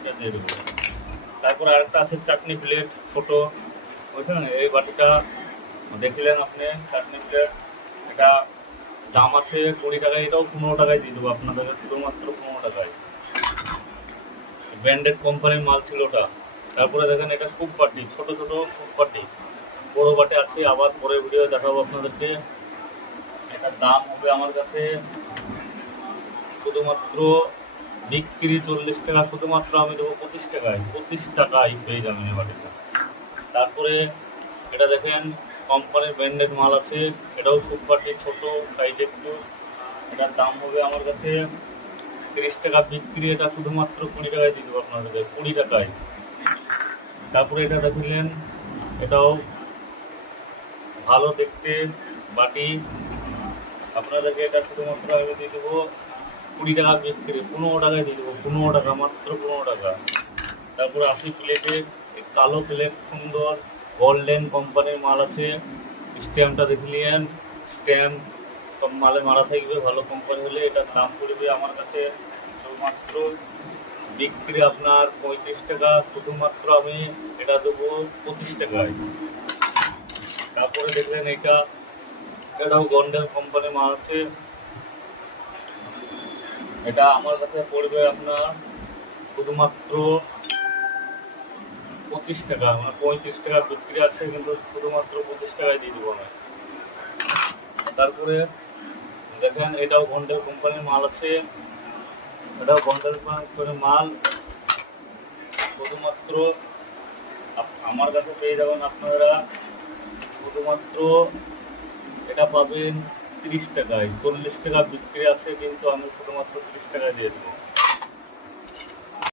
বাটিটা দিয়ে দেবো। তারপর আরেকটা আছে চাটনি প্লেট ছোট, বুঝছেন? এই বাটিটা দেখলেন আপনি, চাটনি প্লেট, এটা দাম আছে 20 টাকায়, এটাও 15 টাকায় দিয়ে দেবো আপনাদেরকে, শুধুমাত্র 15 টাকায়। ব্র্যান্ডেড কোম্পানির মাল ছিল ওটা। তারপরে দেখেন এটা স্যুপ বাটি, ছোট ছোট স্যুপ বাটি, বড় বাটি আছে, আবার পরে ভিডিও দেখাবো আপনাদেরকে। এটার দাম হবে আমার কাছে শুধুমাত্র বিক্রি 40 টাকা, শুধুমাত্র আমি দেবো 25 টাকায়। 25 টাকায় পেয়ে যাবেন এই বাটিটা। তারপরে এটা দেখেন কোম্পানির ব্র্যান্ডেড মাল আছে, এটাও স্যুপ বাটি, ছোট সাইজে একটু। এটার দাম হবে আমার কাছে 30 টাকা বিক্রি, এটা শুধুমাত্র 20 টাকায় দিয়ে দেবো আপনাদেরকে, 20 টাকায়। তারপরে এটা দেখলেন, এটাও ভালো দেখতে বাটি, আপনাদেরকে এটা শুধুমাত্র আমি দিয়ে দেবো 20 টাকা বিক্রি, 15 টাকায় দিয়ে দেবো, 15 টাকা, মাত্র 15 টাকা। তারপরে 80 প্লেটে কালো প্লেট, সুন্দর গোল্ডেন কোম্পানির মাল আছে, স্ট্যাম্পটা দেখলেন, স্ট্যাম্প সব মালে মারা থাকবে, ভালো কোম্পানি হলে। এটার দাম পড়বে আমার কাছে শুধুমাত্র বিক্রি আপনার 35 টাকা, শুধুমাত্র আমি এটা দেবো 25 টাকায়। তারপরে দেখলেন এটাও গন্ডেল কোম্পানির মাল আছে, এটা আমার কাছে পড়বে আপনার শুধুমাত্র 25 টাকা, মানে 35 টাকা বিক্রি আছে, কিন্তু শুধুমাত্র 25 টাকায় দিয়ে দেবো আমি। তারপরে দেখেন এটাও গন্ডেল কোম্পানির মাল আছে, এটাও গন্ডেল কোম্পানির মাল, শুধুমাত্র আমার কাছে পেয়ে যাবেন আপনারা শুধুমাত্র, এটা পাবেন 30 টাকায়। 40 টাকা বিক্রি আছে, কিন্তু আমি শুধুমাত্র 30 টাকায় দিয়ে দেবো।